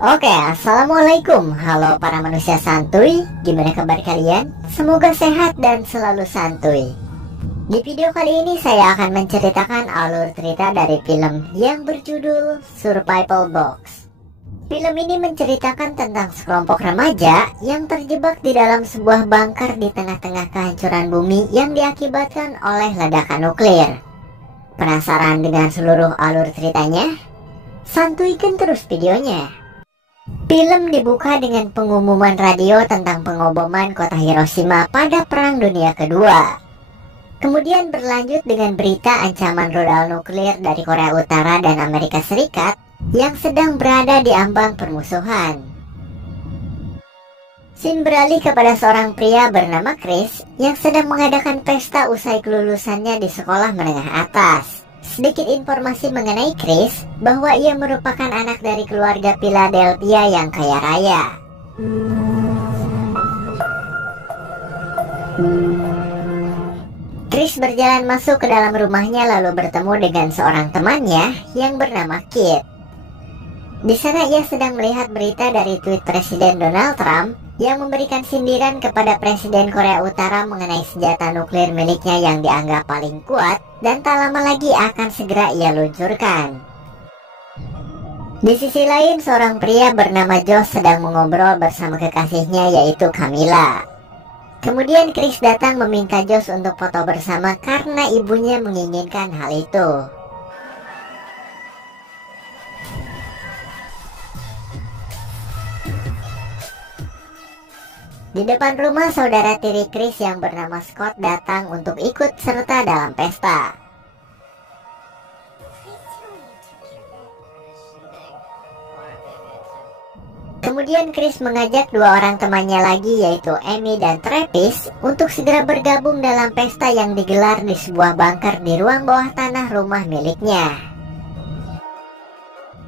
Oke, assalamualaikum. Halo para manusia santuy, gimana kabar kalian? Semoga sehat dan selalu santuy. Di video kali ini saya akan menceritakan alur cerita dari film yang berjudul Survival Box. Film ini menceritakan tentang sekelompok remaja yang terjebak di dalam sebuah bunker di tengah-tengah kehancuran bumi yang diakibatkan oleh ledakan nuklir. Penasaran dengan seluruh alur ceritanya? Santuikan terus videonya. Film dibuka dengan pengumuman radio tentang pengoboman kota Hiroshima pada Perang Dunia Kedua. Kemudian berlanjut dengan berita ancaman rudal nuklir dari Korea Utara dan Amerika Serikat yang sedang berada di ambang permusuhan. Scene beralih kepada seorang pria bernama Chris yang sedang mengadakan pesta usai kelulusannya di sekolah menengah atas. Sedikit informasi mengenai Chris, bahwa ia merupakan anak dari keluarga Philadelphia yang kaya raya. Chris berjalan masuk ke dalam rumahnya lalu bertemu dengan seorang temannya yang bernama Kit. Di sana ia sedang melihat berita dari tweet Presiden Donald Trump yang memberikan sindiran kepada Presiden Korea Utara mengenai senjata nuklir miliknya yang dianggap paling kuat dan tak lama lagi akan segera ia luncurkan. Di sisi lain, seorang pria bernama Josh sedang mengobrol bersama kekasihnya yaitu Camilla. Kemudian Chris datang meminta Josh untuk foto bersama karena ibunya menginginkan hal itu. Di depan rumah, saudara tiri Chris yang bernama Scott datang untuk ikut serta dalam pesta. Kemudian Chris mengajak dua orang temannya lagi yaitu Amy dan Travis untuk segera bergabung dalam pesta yang digelar di sebuah bunker di ruang bawah tanah rumah miliknya.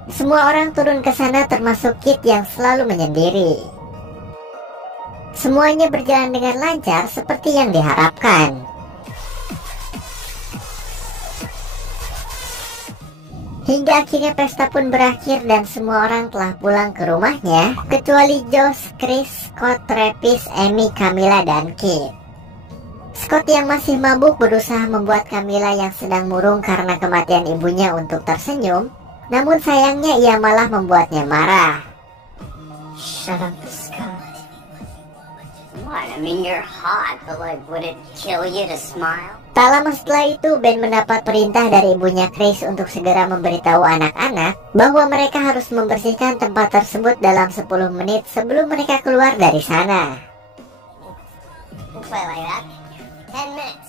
Semua orang turun ke sana termasuk Kit yang selalu menyendiri. Semuanya berjalan dengan lancar seperti yang diharapkan. Hingga akhirnya pesta pun berakhir dan semua orang telah pulang ke rumahnya kecuali Josh, Chris, Scott, Travis, Amy, Camilla, dan Kit. Scott yang masih mabuk berusaha membuat Camilla yang sedang murung karena kematian ibunya untuk tersenyum, namun sayangnya ia malah membuatnya marah. Shut up, Scott. What? I mean, you're hot, but like, would it kill you to smile? Tak lama setelah itu, Ben mendapat perintah dari ibunya Chris untuk segera memberitahu anak-anak bahwa mereka harus membersihkan tempat tersebut dalam 10 menit sebelum mereka keluar dari sana. We'll play like that. 10 minutes.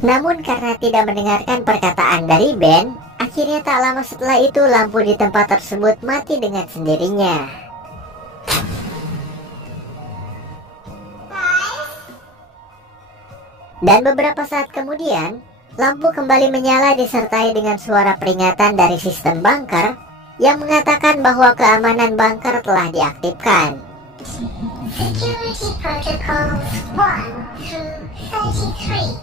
Namun karena tidak mendengarkan perkataan dari Ben, akhirnya tak lama setelah itu lampu di tempat tersebut mati dengan sendirinya. Dan beberapa saat kemudian, lampu kembali menyala disertai dengan suara peringatan dari sistem bunker yang mengatakan bahwa keamanan bunker telah diaktifkan. Security protocols 1 through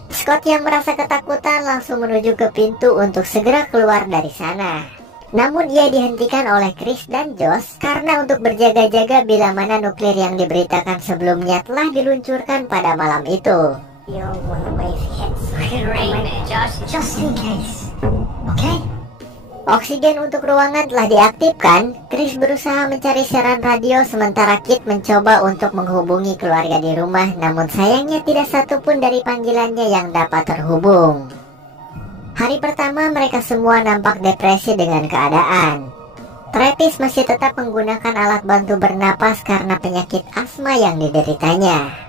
33. Scott yang merasa ketakutan langsung menuju ke pintu untuk segera keluar dari sana. Namun ia dihentikan oleh Chris dan Josh karena untuk berjaga-jaga bila mana nuklir yang diberitakan sebelumnya telah diluncurkan pada malam itu. You'll want to wave hits like a rain, Josh, just in case. Okay? Oksigen untuk ruangan telah diaktifkan. Chris berusaha mencari siaran radio sementara Kit mencoba untuk menghubungi keluarga di rumah, namun sayangnya tidak satu pun dari panggilannya yang dapat terhubung. Hari pertama mereka semua nampak depresi dengan keadaan. Travis masih tetap menggunakan alat bantu bernapas karena penyakit asma yang dideritanya.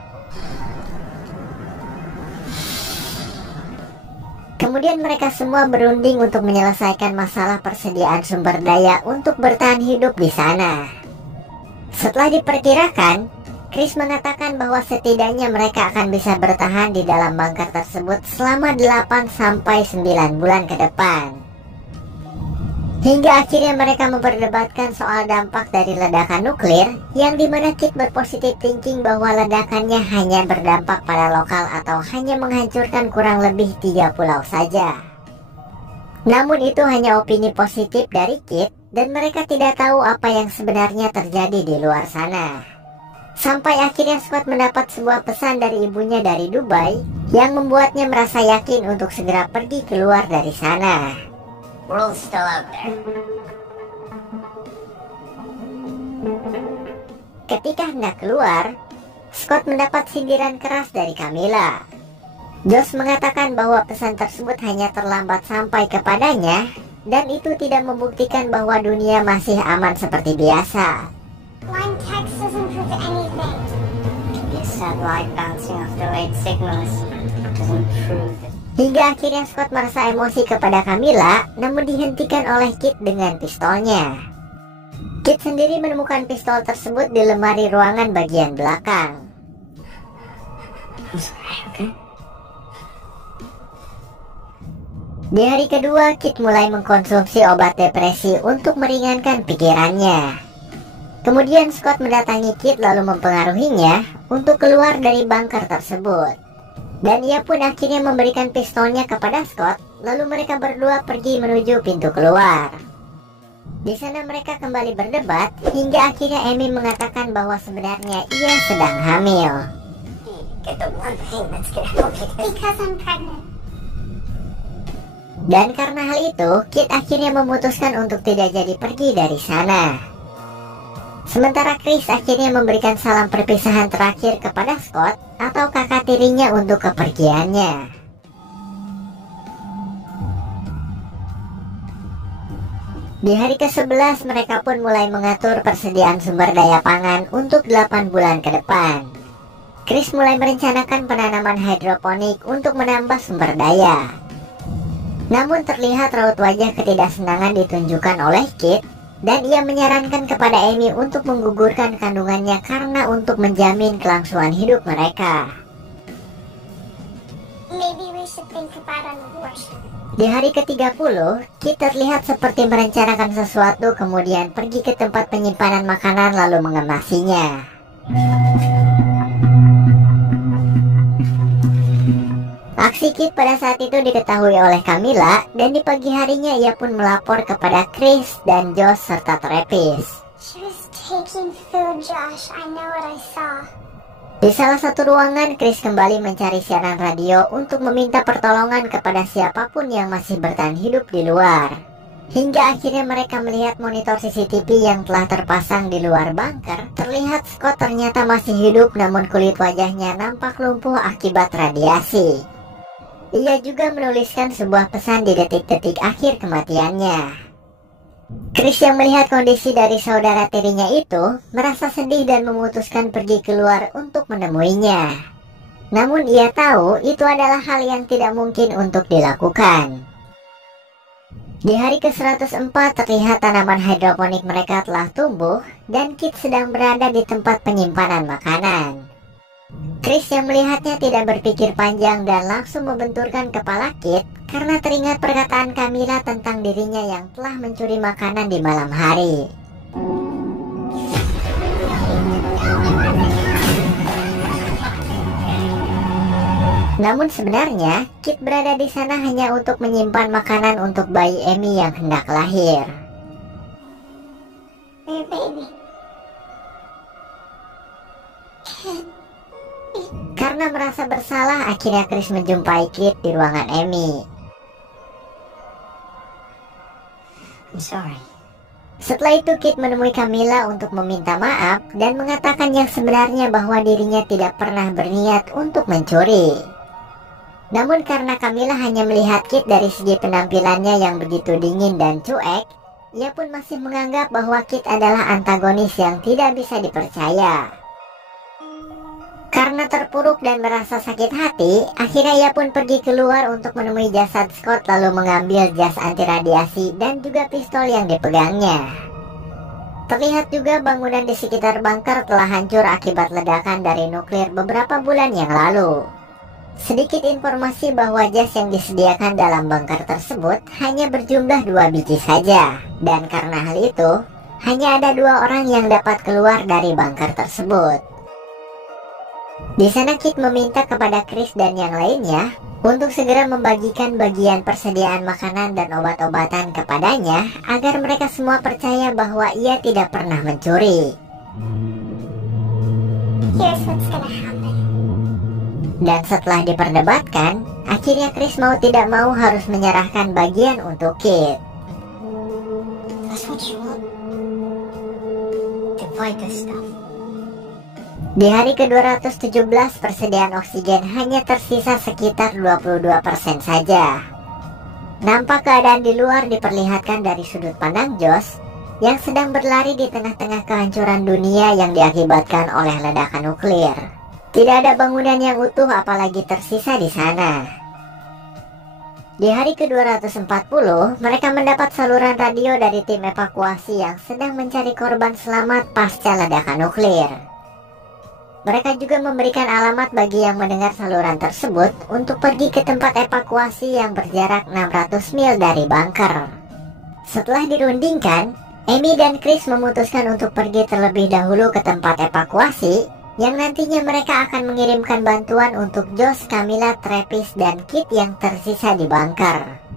Kemudian mereka semua berunding untuk menyelesaikan masalah persediaan sumber daya untuk bertahan hidup di sana. Setelah diperkirakan, Chris mengatakan bahwa setidaknya mereka akan bisa bertahan di dalam bunker tersebut selama 8-9 bulan ke depan. Hingga akhirnya mereka memperdebatkan soal dampak dari ledakan nuklir, yang dimana Kit berpositif thinking bahwa ledakannya hanya berdampak pada lokal atau hanya menghancurkan kurang lebih 3 pulau saja. Namun itu hanya opini positif dari Kit, dan mereka tidak tahu apa yang sebenarnya terjadi di luar sana. Sampai akhirnya Scott mendapat sebuah pesan dari ibunya dari Dubai yang membuatnya merasa yakin untuk segera pergi keluar dari sana. World's still out there. Ketika hendak keluar, Scott mendapat sindiran keras dari Camilla. Josh mengatakan bahwa pesan tersebut hanya terlambat sampai kepadanya, dan itu tidak membuktikan bahwa dunia masih aman seperti biasa. Line text doesn't prove anything. Maybe a satellite bouncing off delayed signals doesn't prove that. Hingga akhirnya Scott merasa emosi kepada Camilla, namun dihentikan oleh Kit dengan pistolnya. Kit sendiri menemukan pistol tersebut di lemari ruangan bagian belakang. Di hari kedua, Kit mulai mengkonsumsi obat depresi untuk meringankan pikirannya. Kemudian Scott mendatangi Kit lalu mempengaruhinya untuk keluar dari bunker tersebut. Dan ia pun akhirnya memberikan pistolnya kepada Scott, lalu mereka berdua pergi menuju pintu keluar. Di sana mereka kembali berdebat, hingga akhirnya Amy mengatakan bahwa sebenarnya ia sedang hamil. Get the one thing that's gonna help you. Because I'm pregnant. Dan karena hal itu, Kit akhirnya memutuskan untuk tidak jadi pergi dari sana. Sementara Chris akhirnya memberikan salam perpisahan terakhir kepada Scott atau kakak tirinya untuk kepergiannya. Di hari ke-11 mereka pun mulai mengatur persediaan sumber daya pangan untuk 8 bulan ke depan. Chris mulai merencanakan penanaman hidroponik untuk menambah sumber daya. Namun terlihat raut wajah ketidaksenangan ditunjukkan oleh Kit, dan ia menyarankan kepada Amy untuk menggugurkan kandungannya karena untuk menjamin kelangsungan hidup mereka. Maybe we should think about an abortion. Di hari ke-30, Kit terlihat seperti merencanakan sesuatu kemudian pergi ke tempat penyimpanan makanan lalu mengemasinya. Aksi Kit pada saat itu diketahui oleh Camilla, dan di pagi harinya ia pun melapor kepada Chris dan Josh serta Travis. She was taking food, Josh. I know what I saw. Di salah satu ruangan, Chris kembali mencari siaran radio untuk meminta pertolongan kepada siapapun yang masih bertahan hidup di luar. Hingga akhirnya mereka melihat monitor CCTV yang telah terpasang di luar bunker. Terlihat Scott ternyata masih hidup, namun kulit wajahnya nampak lumpuh akibat radiasi. Ia juga menuliskan sebuah pesan di detik-detik akhir kematiannya. Chris yang melihat kondisi dari saudara tirinya itu merasa sedih dan memutuskan pergi keluar untuk menemuinya. Namun ia tahu itu adalah hal yang tidak mungkin untuk dilakukan. Di hari ke-104 terlihat tanaman hidroponik mereka telah tumbuh dan Kit sedang berada di tempat penyimpanan makanan. Chris yang melihatnya tidak berpikir panjang dan langsung membenturkan kepala Kit karena teringat perkataan Camilla tentang dirinya yang telah mencuri makanan di malam hari. Namun sebenarnya Kit berada di sana hanya untuk menyimpan makanan untuk bayi Amy yang hendak lahir. Your baby. Karena merasa bersalah, akhirnya Chris menjumpai Kit di ruangan Amy. I'm sorry. Setelah itu Kit menemui Camilla untuk meminta maaf dan mengatakan yang sebenarnya bahwa dirinya tidak pernah berniat untuk mencuri. Namun karena Camilla hanya melihat Kit dari segi penampilannya yang begitu dingin dan cuek, ia pun masih menganggap bahwa Kit adalah antagonis yang tidak bisa dipercaya. Karena terpuruk dan merasa sakit hati, akhirnya ia pun pergi keluar untuk menemui jasad Scott lalu mengambil jas anti radiasi dan juga pistol yang dipegangnya. Terlihat juga bangunan di sekitar bunker telah hancur akibat ledakan dari nuklir beberapa bulan yang lalu. Sedikit informasi bahwa jas yang disediakan dalam bunker tersebut hanya berjumlah 2 biji saja, dan karena hal itu, hanya ada 2 orang yang dapat keluar dari bunker tersebut. Di sana Kit meminta kepada Chris dan yang lainnya untuk segera membagikan bagian persediaan makanan dan obat-obatan kepadanya agar mereka semua percaya bahwa ia tidak pernah mencuri. Here's what's gonna happen. Dan setelah diperdebatkan, akhirnya Chris mau tidak mau harus menyerahkan bagian untuk Kit. That's what you want. Divide this stuff. Di hari ke-217 persediaan oksigen hanya tersisa sekitar 22% saja. Nampak keadaan di luar diperlihatkan dari sudut pandang Josh yang sedang berlari di tengah-tengah kehancuran dunia yang diakibatkan oleh ledakan nuklir. Tidak ada bangunan yang utuh apalagi tersisa di sana. Di hari ke-240, mereka mendapat saluran radio dari tim evakuasi yang sedang mencari korban selamat pasca ledakan nuklir. Mereka juga memberikan alamat bagi yang mendengar saluran tersebut untuk pergi ke tempat evakuasi yang berjarak 600 mil dari bunker. Setelah dirundingkan, Amy dan Chris memutuskan untuk pergi terlebih dahulu ke tempat evakuasi yang nantinya mereka akan mengirimkan bantuan untuk Josh, Camilla, Travis, dan Kit yang tersisa di bunker.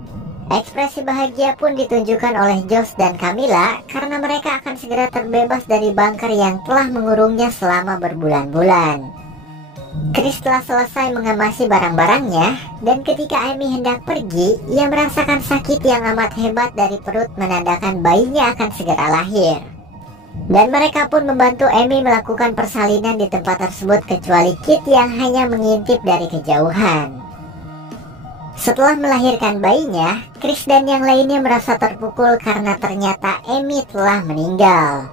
Ekspresi bahagia pun ditunjukkan oleh Josh dan Camilla karena mereka akan segera terbebas dari bunker yang telah mengurungnya selama berbulan-bulan. Chris telah selesai mengemasi barang-barangnya, dan ketika Amy hendak pergi, ia merasakan sakit yang amat hebat dari perut menandakan bayinya akan segera lahir. Dan mereka pun membantu Amy melakukan persalinan di tempat tersebut kecuali Kit yang hanya mengintip dari kejauhan. Setelah melahirkan bayinya, Chris dan yang lainnya merasa terpukul karena ternyata Amy telah meninggal.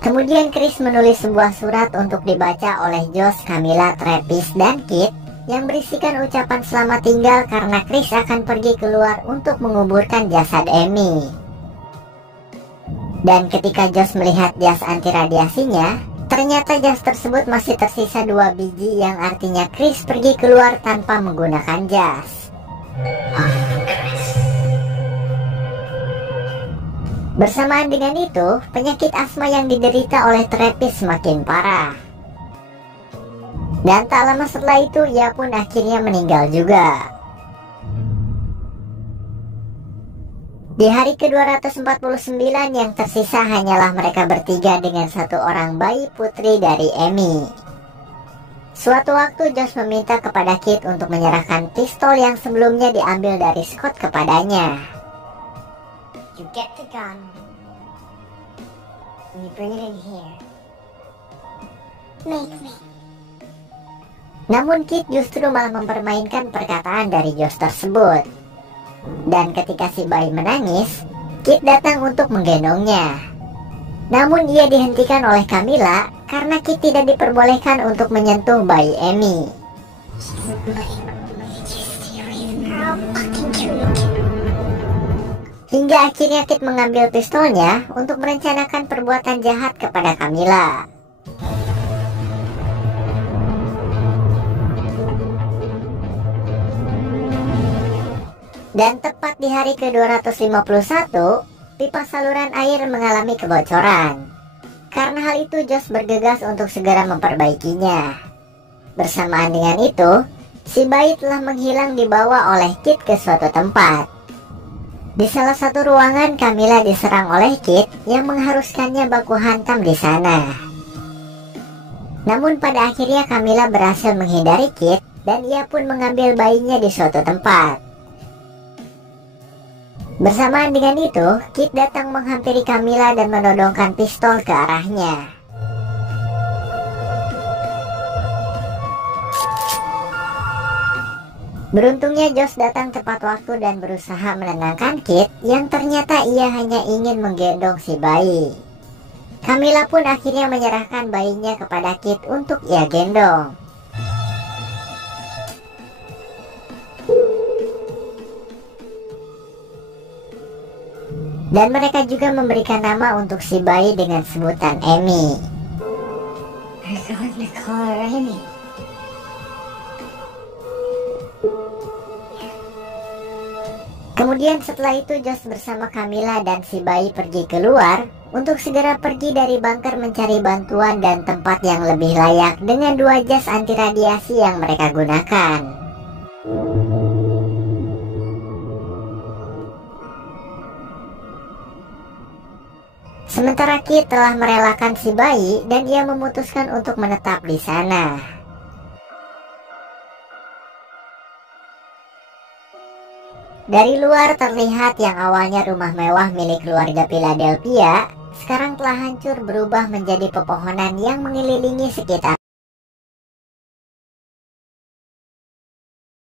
Kemudian Chris menulis sebuah surat untuk dibaca oleh Josh, Camilla, Travis, dan Kit yang berisikan ucapan selamat tinggal karena Chris akan pergi keluar untuk menguburkan jasad Amy. Dan ketika Josh melihat jas anti radiasinya, ternyata jas tersebut masih tersisa 2 biji yang artinya Chris pergi keluar tanpa menggunakan jas. Bersamaan dengan itu, penyakit asma yang diderita oleh Travis semakin parah. Dan tak lama setelah itu ia pun akhirnya meninggal juga. Di hari ke-249 yang tersisa hanyalah mereka bertiga dengan satu orang bayi putri dari Amy. Suatu waktu Josh meminta kepada Kit untuk menyerahkan pistol yang sebelumnya diambil dari Scott kepadanya. You get the gun. And you bring it in here. Make me. Namun Kit justru malah mempermainkan perkataan dari Josh tersebut. Dan ketika si bayi menangis, Kit datang untuk menggendongnya. Namun ia dihentikan oleh Camilla karena Kit tidak diperbolehkan untuk menyentuh bayi Amy. Hingga akhirnya Kit mengambil pistolnya untuk merencanakan perbuatan jahat kepada Camilla. Dan tepat di hari ke-251, pipa saluran air mengalami kebocoran. Karena hal itu Josh bergegas untuk segera memperbaikinya. Bersamaan dengan itu, si bayi telah menghilang dibawa oleh Kit ke suatu tempat. Di salah satu ruangan, Camilla diserang oleh Kit yang mengharuskannya baku hantam di sana. Namun pada akhirnya Camilla berhasil menghindari Kit dan ia pun mengambil bayinya di suatu tempat. Bersamaan dengan itu, Kit datang menghampiri Camilla dan menodongkan pistol ke arahnya. Beruntungnya Josh datang tepat waktu dan berusaha menenangkan Kit yang ternyata ia hanya ingin menggendong si bayi. Camilla pun akhirnya menyerahkan bayinya kepada Kit untuk ia gendong. Dan mereka juga memberikan nama untuk si bayi dengan sebutan Amy. We're going to call her Amy. Kemudian setelah itu Josh bersama Camilla dan si bayi pergi keluar untuk segera pergi dari bunker mencari bantuan dan tempat yang lebih layak dengan 2 jas anti radiasi yang mereka gunakan. Sementara Kit telah merelakan si bayi dan ia memutuskan untuk menetap di sana. Dari luar terlihat yang awalnya rumah mewah milik keluarga Philadelphia, sekarang telah hancur berubah menjadi pepohonan yang mengelilingi sekitar